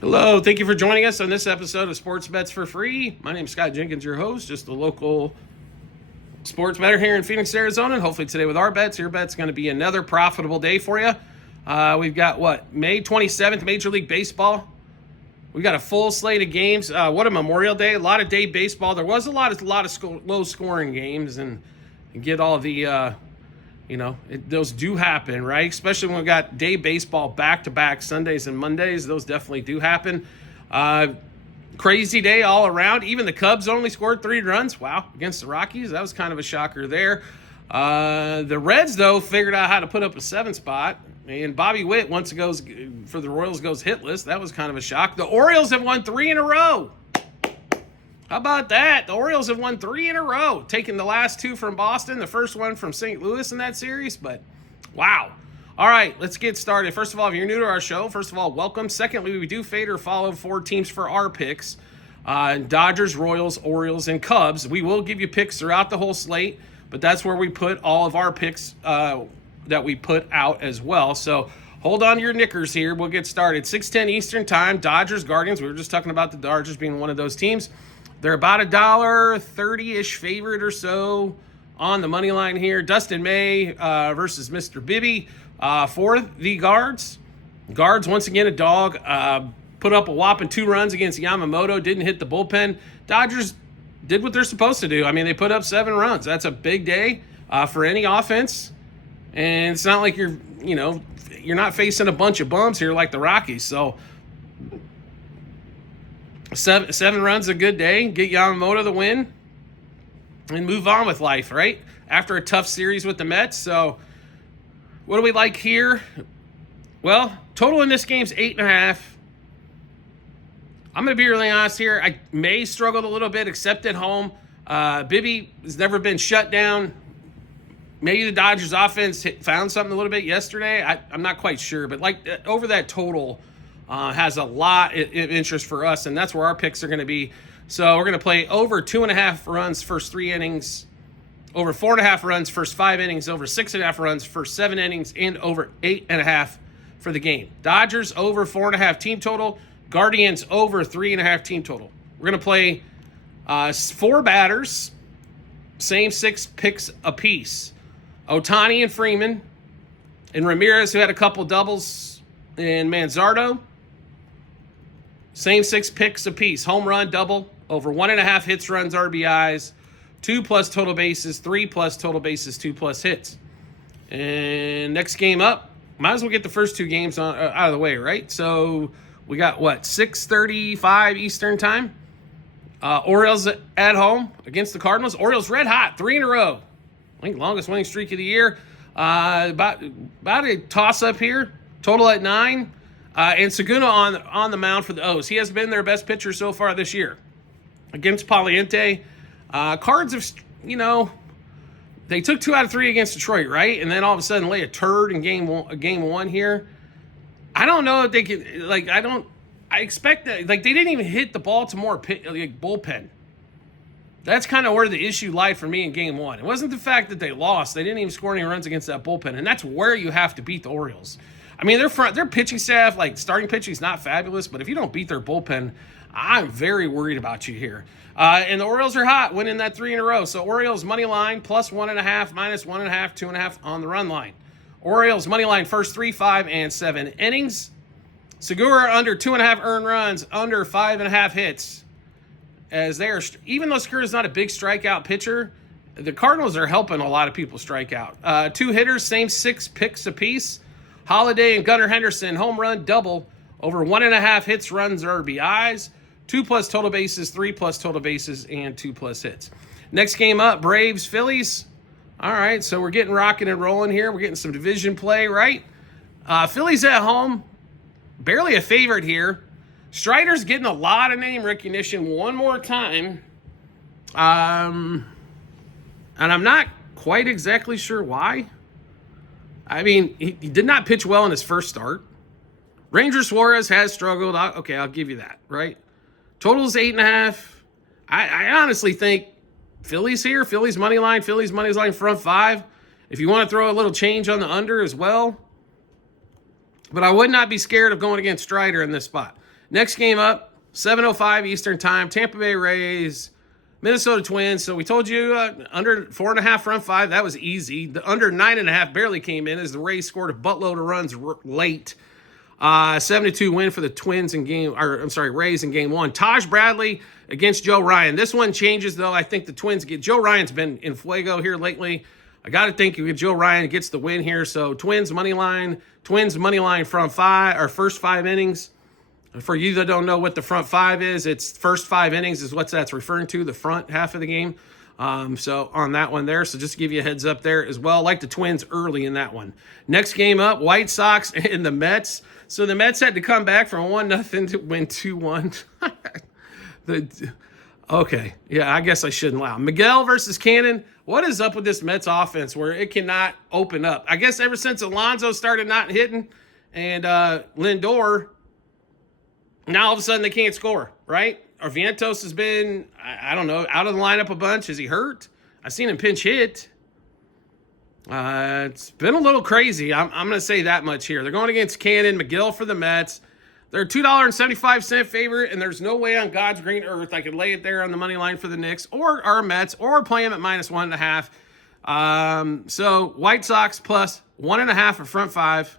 Hello, thank you for joining us on this episode of Sports Bets for Free. My name is Scott Jenkins, your host, just a local sports bettor here in Phoenix, Arizona. And hopefully today with our bets, your bet's going to be another profitable day for you. We've got May 27th, Major League Baseball. We've got a full slate of games. What a Memorial Day, a lot of day baseball. There was a lot of low-scoring games, and get all the those do happen, right? Especially when we got day baseball back-to-back Sundays and Mondays. Those definitely do happen. Crazy day all around. Even the Cubs only scored 3 runs. Wow, against the Rockies. That was kind of a shocker there. The Reds, though, figured out how to put up a 7 spot. And Bobby Witt, once it goes for the Royals, goes hitless. That was kind of a shock. The Orioles have won 3 in a row. How about that? The Orioles have won 3 in a row, taking the last 2 from Boston, the first one from St. Louis in that series, but wow. All right, let's get started. First of all, if you're new to our show, first of all, welcome. Secondly, we do fade or follow 4 teams for our picks, Dodgers, Royals, Orioles, and Cubs. We will give you picks throughout the whole slate, but that's where we put all of our picks that we put out as well. So hold on to your knickers here. We'll get started. 6:10 Eastern time, Dodgers, Guardians. We were just talking about the Dodgers being one of those teams. They're about $1.30-ish favorite or so on the money line here. Dustin May versus Mr. Bibby for the Guards. Guards, once again, a dog. Put up a whopping 2 runs against Yamamoto. Didn't hit the bullpen. Dodgers did what they're supposed to do. I mean, they put up 7 runs. That's a big day for any offense. And it's not like you're not facing a bunch of bums here like the Rockies. So 7 runs a good day, get Yamamoto the win, and move on with life, right? After a tough series with the Mets. So what do we like here? Well, total in this game's 8.5. I'm going to be really honest here. I may struggled a little bit, except at home. Bibby has never been shut down. Maybe the Dodgers offense found something a little bit yesterday. I'm not quite sure, but over that total has a lot of interest for us, and that's where our picks are going to be. So we're going to play over 2.5 runs first 3 innings, over 4.5 runs first 5 innings, over 6.5 runs first 7 innings, and over 8.5 for the game. Dodgers over 4.5 team total. Guardians over 3.5 team total. We're going to play 4 batters, same 6 picks apiece. Ohtani and Freeman, and Ramirez, who had a couple doubles, and Manzardo. Same 6 picks apiece. Home run, double, over 1.5 hits, runs, RBIs, 2+ total bases, 3+ total bases, 2+ hits. And next game up, might as well get the first 2 games out of the way, right? So we got 6:35 Eastern time. Orioles at home against the Cardinals. Orioles red hot, 3 in a row. I think longest winning streak of the year. About a toss-up here. Total at 9. And Segura on the mound for the O's. He has been their best pitcher so far this year. Against Paliente. Cards have, they took 2 out of 3 against Detroit, right? And then all of a sudden lay a turd in game 1 here. I don't know if they can, I expect that, they didn't even hit the Baltimore bullpen. That's kind of where the issue lied for me in game 1. It wasn't the fact that they lost. They didn't even score any runs against that bullpen, and that's where you have to beat the Orioles. I mean, their pitching staff, starting pitching is not fabulous, but if you don't beat their bullpen, I'm very worried about you here. And the Orioles are hot, winning that 3 in a row. So Orioles money line, +1.5, -1.5, 2.5 on the run line. Orioles money line first 3, 5, and 7 innings. Segura under 2.5 earned runs, under 5.5 hits. As they are, even though Segura's not a big strikeout pitcher, the Cardinals are helping a lot of people strike out. 2 hitters, same 6 picks apiece. Holiday and Gunnar Henderson, home run, double, over 1.5 hits, runs, RBIs, 2+ total bases, 3+ total bases, and 2+ hits. Next game up, Braves, Phillies. All right, so we're getting rocking and rolling here. We're getting some division play, right? Phillies at home, barely a favorite here. Strider's getting a lot of name recognition one more time. And I'm not quite exactly sure why. I mean, he did not pitch well in his first start. Ranger Suarez has struggled. I'll give you that, right? Total's 8.5. I honestly think Phillies here. Phillies money line front 5. If you want to throw a little change on the under as well. But I would not be scared of going against Strider in this spot. Next game up, 7:05 Eastern Time, Tampa Bay Rays, Minnesota Twins. So we told you under 4.5 front five, that was easy. The under 9.5 barely came in as the Rays scored a buttload of runs late. 7-2 win for the Twins Rays in game one. Taj Bradley against Joe Ryan. This one changes, though. I think the Twins Joe Ryan's been in fuego here lately. I got to think Joe Ryan gets the win here. So Twins money line front five, or first 5 innings. For you that don't know what the front five is, it's first 5 innings is what that's referring to, the front half of the game. So on that one there, so just to give you a heads up there as well. Like the Twins early in that one. Next game up, White Sox and the Mets. So the Mets had to come back from 1-0 to win 2-1. Okay, yeah, I guess I shouldn't laugh. Miguel versus Cannon. What is up with this Mets offense where it cannot open up? I guess ever since Alonso started not hitting and Lindor, now all of a sudden they can't score, right? Or Vientos has been, I don't know, out of the lineup a bunch. Is he hurt? I've seen him pinch hit. It's been a little crazy. I'm going to say that much here. They're going against Cannon, McGill for the Mets. They're a $2.75 favorite, and there's no way on God's green earth I could lay it there on the money line for the Knicks or our Mets or play them at -1.5. So White Sox plus 1.5 for front five.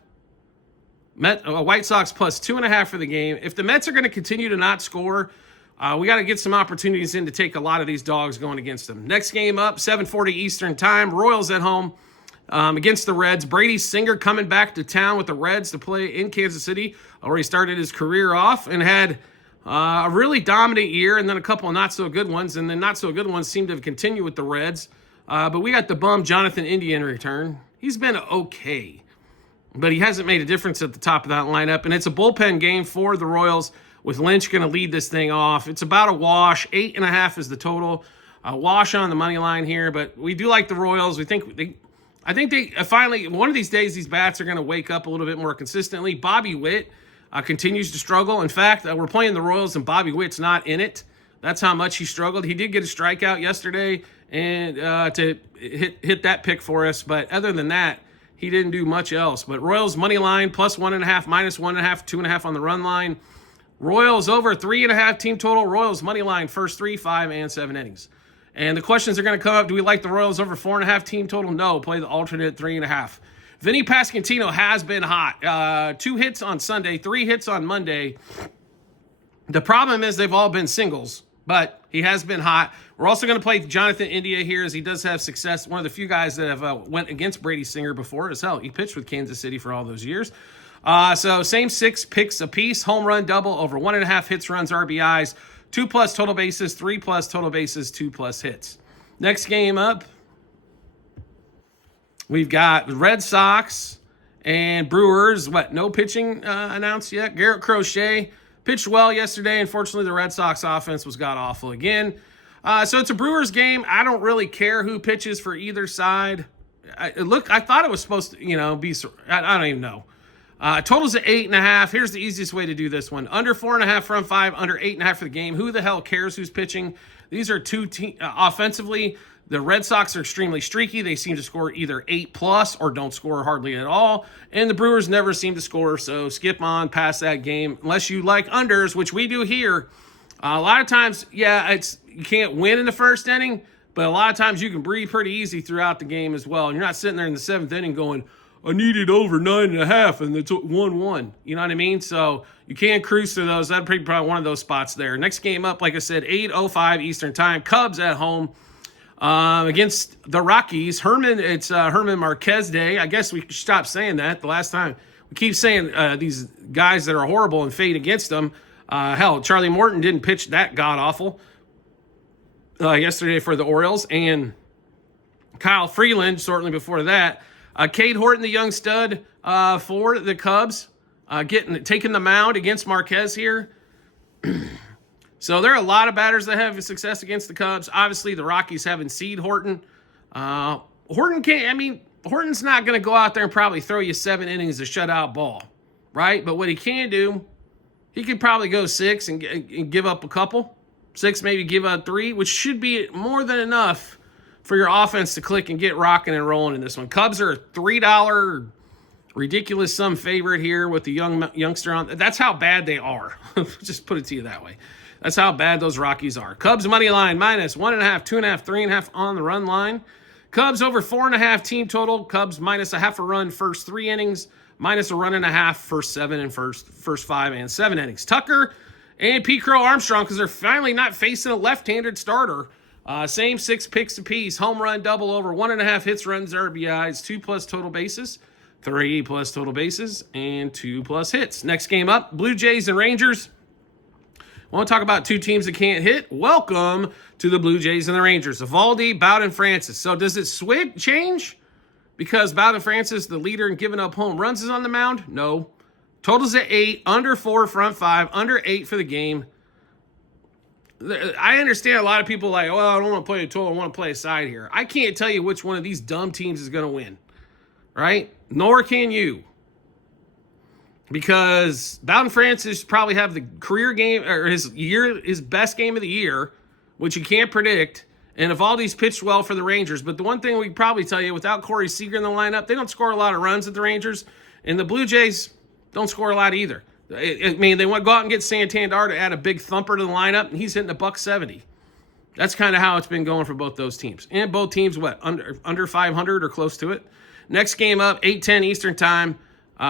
White Sox plus 2.5 for the game. If the Mets are going to continue to not score, we got to get some opportunities in to take a lot of these dogs going against them. Next game up, 7:40 Eastern Time. Royals at home against the Reds. Brady Singer coming back to town with the Reds to play in Kansas City, where he started his career off and had a really dominant year and then a couple of not-so-good ones, and the not-so-good ones seem to have continued with the Reds. But we got the bum Jonathan India in return. He's been okay, but he hasn't made a difference at the top of that lineup, and it's a bullpen game for the Royals with Lynch going to lead this thing off. It's about a wash. 8.5 is the total. A wash on the money line here, but we do like the Royals. I think they finally, one of these days, these bats are going to wake up a little bit more consistently. Bobby Witt continues to struggle. In fact, we're playing the Royals, and Bobby Witt's not in it. That's how much he struggled. He did get a strikeout yesterday and to hit that pick for us, but other than that, he didn't do much else. But Royals money line plus 1.5, -1.5, 2.5 on the run line. Royals over 3.5 team total. Royals money line first 3, 5, and 7 innings. And the questions are going to come up. Do we like the Royals over 4.5 team total? No. Play the alternate 3.5. Vinny Pasquantino has been hot. 2 hits on Sunday, 3 hits on Monday. The problem is they've all been singles, but he has been hot. We're also going to play Jonathan India here as he does have success. One of the few guys that have went against Brady Singer before as hell. He pitched with Kansas City for all those years. So same 6 picks apiece. Home run double over 1.5 hits, runs, RBIs. 2+ total bases, 3+ total bases, 2+ hits. Next game up, we've got the Red Sox and Brewers. No pitching announced yet. Garrett Crochet pitched well yesterday. Unfortunately, the Red Sox offense was god-awful again. So it's a Brewers game. I don't really care who pitches for either side. I thought it was supposed to, be, I don't even know. Totals at 8.5. Here's the easiest way to do this one. Under 4.5 front five, under 8.5 for the game. Who the hell cares who's pitching? These are two offensively. The Red Sox are extremely streaky. They seem to score either 8+ or don't score hardly at all. And the Brewers never seem to score, so skip on past that game. Unless you like unders, which we do here. A lot of times, you can't win in the first inning, but a lot of times you can breathe pretty easy throughout the game as well. And you're not sitting there in the 7th inning going, I needed over 9.5 and it's 1-1. You know what I mean? So you can cruise through those. That'd be probably one of those spots there. Next game up, like I said, 8:05 Eastern Time. Cubs at home against the Rockies. It's Herman Marquez Day. I guess we stopped saying that the last time. We keep saying these guys that are horrible and fade against them. Hell, Charlie Morton didn't pitch that god-awful yesterday for the Orioles. And Kyle Freeland, shortly before that. Cade Horton, the young stud for the Cubs, taking the mound against Marquez here. So there are a lot of batters that have success against the Cubs. Obviously, the Rockies haven't seed Horton. Horton's not going to go out there and probably throw you 7 innings of shutout ball, right? But what he can do, he could probably go 6 and give up a couple. 6, maybe give up 3, which should be more than enough for your offense to click and get rocking and rolling in this one. Cubs are $3 Ridiculous sum favorite here with the youngster on. That's how bad they are. Just put it to you that way. That's how bad those Rockies are. Cubs money line minus 1.5, 2.5, 3.5 on the run line. Cubs over 4.5 team total. Cubs minus a half a run first 3 innings, minus a run and a half first 7 and first 5 and 7 innings. Tucker and P. Crow Armstrong, because they're finally not facing a left-handed starter. Same 6 picks apiece. Home run double over 1.5 hits, runs, RBIs, 2+ total bases, 3+ total bases, and 2+ hits. Next game up, Blue Jays and Rangers. I want to talk about 2 teams that can't hit. Welcome to the Blue Jays and the Rangers. Evaldi, Bowden, Francis. So does it change? Because Bowden Francis, the leader in giving up home runs, is on the mound? No. Totals at 8, under 4, front 5, under 8 for the game. I understand a lot of people like, well, I don't want to play a total, I want to play a side here. I can't tell you which one of these dumb teams is going to win, right? Nor can you. Because Bowden Francis probably have the career game, or his best game of the year, which you can't predict. And Evaldi's pitched well for the Rangers. But the one thing we can probably tell you, without Corey Seager in the lineup, they don't score a lot of runs at the Rangers. And the Blue Jays don't score a lot either. I mean, they want to go out and get Santander to add a big thumper to the lineup, and he's hitting $170. That's kind of how it's been going for both those teams. And both teams, under 500 or close to it. Next game up, 8:10 Eastern time.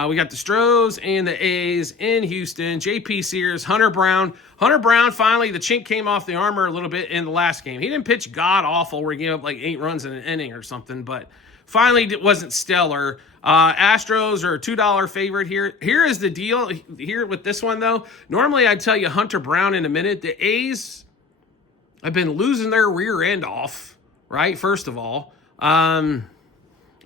We got the Stros and the A's in Houston. J.P. Sears, Hunter Brown. Hunter Brown, finally, the chink came off the armor a little bit in the last game. He didn't pitch god-awful where he gave up like 8 runs in an inning or something, but finally it wasn't stellar. Astros are a $2 favorite here. Here is the deal here with this one, though. Normally, I'd tell you Hunter Brown in a minute. The A's have been losing their rear end off, right, first of all.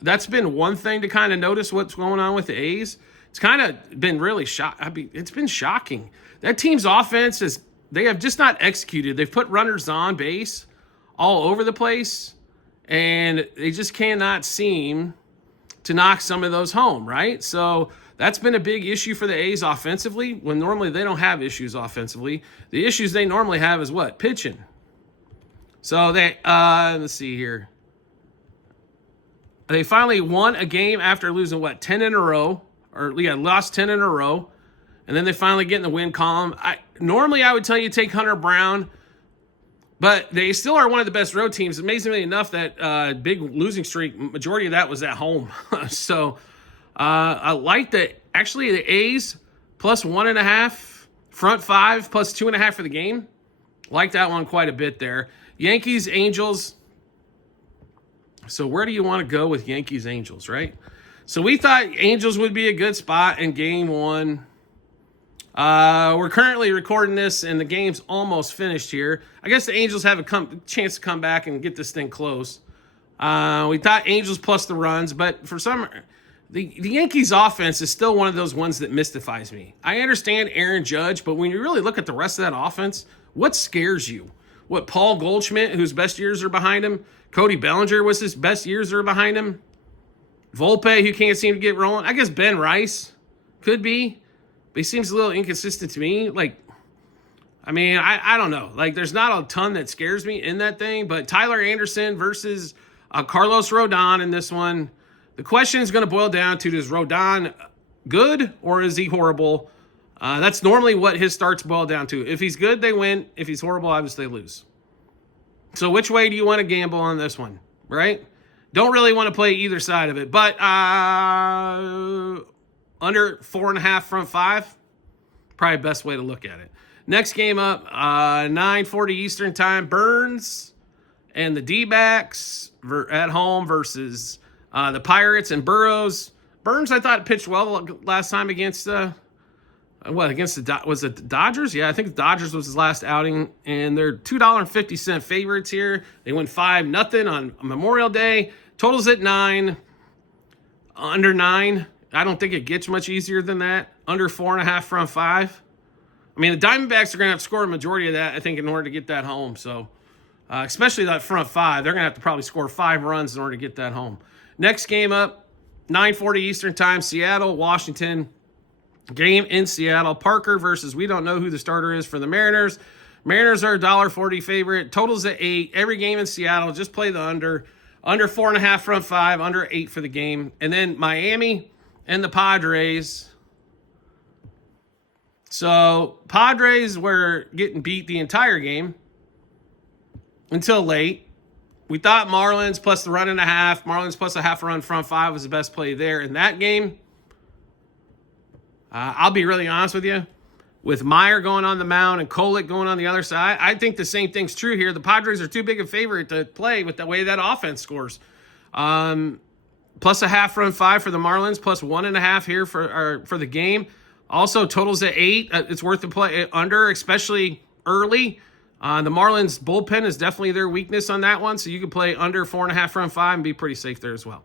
That's been one thing to kind of notice what's going on with the A's. It's kind of been really it's been shocking. That team's offense they have just not executed. They've put runners on base all over the place, and they just cannot seem to knock some of those home, right? So that's been a big issue for the A's offensively, when normally they don't have issues offensively. The issues they normally have is what? Pitching. So they, let's see here. They finally won a game after losing, 10 in a row? Lost 10 in a row. And then they finally get in the win column. Normally, I would tell you take Hunter Brown, but they still are one of the best road teams. Amazingly enough, that big losing streak, majority of that was at home. So I like that. Actually, the A's plus 1.5, front 5 plus 2.5 for the game. Like that one quite a bit there. Yankees, Angels. So where do you want to go with Yankees, Angels, right? So we thought Angels would be a good spot in game 1. We're currently recording this, and the game's almost finished here. I guess the Angels have a chance to come back and get this thing close. We thought Angels plus the runs, but for the Yankees' offense is still one of those ones that mystifies me. I understand Aaron Judge, but when you really look at the rest of that offense, what scares you? What, Paul Goldschmidt, whose best years are behind him? Cody Bellinger was his best years are behind him? Volpe, who can't seem to get rolling? I guess Ben Rice could be, but he seems a little inconsistent to me. I don't know. There's not a ton that scares me in that thing, but Tyler Anderson versus Carlos Rodon in this one. The question is going to boil down to, is Rodon good or is he horrible? That's normally what his starts boil down to. If he's good, they win. If he's horrible, obviously they lose. So which way do you want to gamble on this one, right? Don't really want to play either side of it, but under 4.5 front 5, probably best way to look at it. Next game up, 9:40 Eastern time, Burns and the D-backs at home versus the Pirates and Burrows. Burns, I thought, pitched well last time against was it the Dodgers? Yeah, I think the Dodgers was his last outing, and they're $2.50 favorites here. They win 5-0 on Memorial Day. Totals at 9, under 9. I don't think it gets much easier than that. Under 4.5 front 5. I mean, the Diamondbacks are going to have to score a majority of that, I think, in order to get that home. So, especially that front 5, they're going to have to probably score 5 runs in order to get that home. Next game up, 9:40 Eastern time, Seattle, Washington. Game in Seattle. Parker versus, we don't know who the starter is for the Mariners. Mariners are a $1.40 favorite. Totals at 8. Every game in Seattle, just play the under. Under 4.5 front 5, under 8 for the game. And then Miami and the Padres. So Padres were getting beat the entire game until late. We thought Marlins plus the 1.5, Marlins plus a half a run front five was the best play there in that game. I'll be really honest with you. With Meyer going on the mound and Kolek going on the other side, I think the same thing's true here. The Padres are too big a favorite to play with the way that offense scores. Plus a half run five for the Marlins, plus 1.5 here for the game. Also, totals at 8. It's worth the play under, especially early. The Marlins bullpen is definitely their weakness on that one, so you can play under 4.5 run 5 and be pretty safe there as well.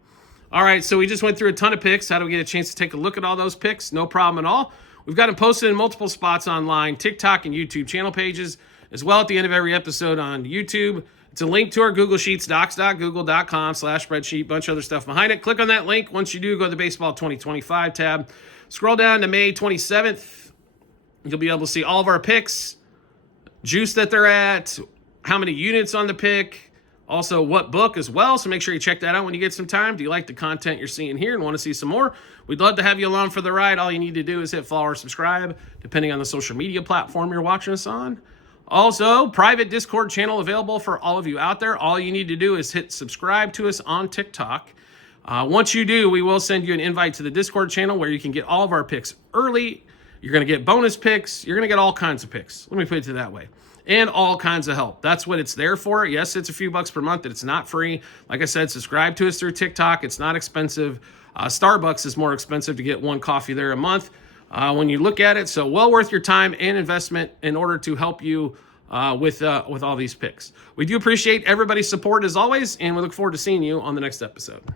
All right, so we just went through a ton of picks. How do we get a chance to take a look at all those picks? No problem at all. We've got them posted in multiple spots online, TikTok and YouTube channel pages, as well at the end of every episode on YouTube. It's a link to our Google Sheets, docs.google.com/spreadsheet, bunch of other stuff behind it. Click on that link. Once you do, go to the Baseball 2025 tab. Scroll down to May 27th. You'll be able to see all of our picks, juice that they're at, how many units on the pick, also what book as well. So make sure you check that out when you get some time. Do you like the content you're seeing here and want to see some more? We'd love to have you along for the ride. All you need to do is hit follow or subscribe, depending on the social media platform you're watching us on. Also, private Discord channel available for all of you out there. All you need to do is hit subscribe to us on TikTok. Once you do, we will send you an invite to the Discord channel where you can get all of our picks early. You're going to get bonus picks. You're going to get all kinds of picks. Let me put it that way. And all kinds of help. That's what it's there for. Yes, it's a few bucks per month, but it's not free. Like I said, subscribe to us through TikTok. It's not expensive. Starbucks is more expensive to get one coffee there a month when you look at it. So well worth your time and investment in order to help you with all these picks. We do appreciate everybody's support as always, and we look forward to seeing you on the next episode.